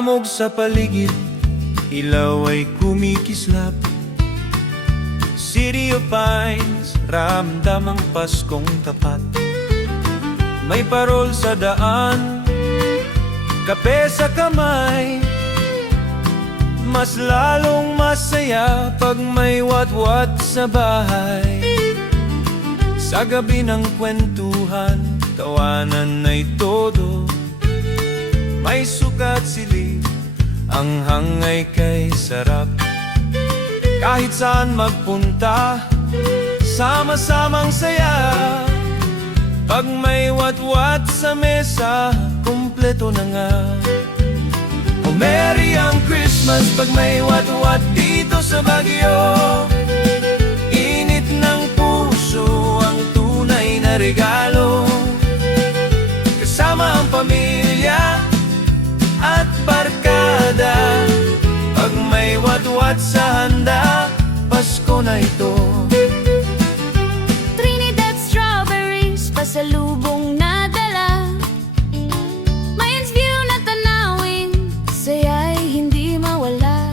Hamog sa paligid, ilaw ay kumikislap. City of Pines, ramdam ang Paskong tapat. May parol sa daan, kape sa kamay. Mas lalong masaya pag may watwat sa bahay. Sa gabi ng kwentuhan, tawanan ay todo. May sukat silid, ang hangay kay sarap. Kahit saan magpunta, sama-samang saya. Pag may watwat sa mesa, kumpleto na nga. Oh, merry ang Christmas pag may watwat dito sa Baguio. Init ng puso ang tunay na regalo. Kasama ang pamilya at barkada. Pag may watwat sa handa, Pasko na ito. Trinidad strawberries, pasalubong na dala. Mayans view na tanawin, saya'y hindi mawala.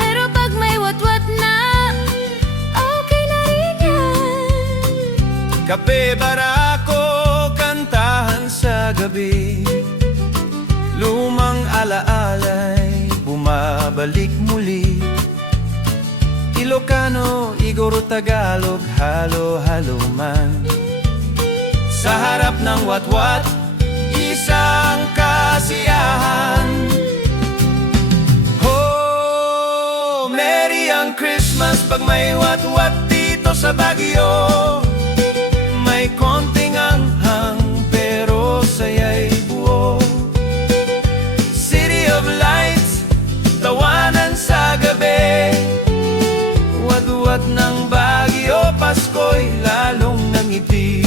Pero pag may watwat na, okay na rin yan. Kape, barako, kantahan sa gabi. Lumang alaala'y bumabalik muli. Ilocano, Igoro, Tagalog, halo-halo man. Sa harap ng watwat, isang kasiyahan. Oh, merry ang Christmas pag may watwat dito sa Baguio. May konting anghang pero saya'y buo. City of Lights, tawanan sa gabi. Watwat ng Baguio, Pasko'y lalong nangiti.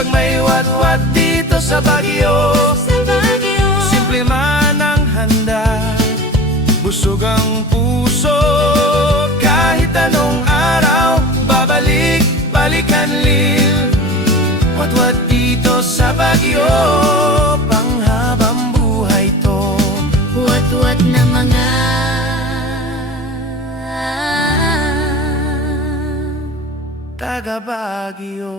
Pag may watwat dito sa Baguio, simple man ang handa, busog ang puso. Kahit anong araw, babalik, balikan lil. Watwat dito sa Baguio, panghabang buhay to. Watwat na mga taga Baguio.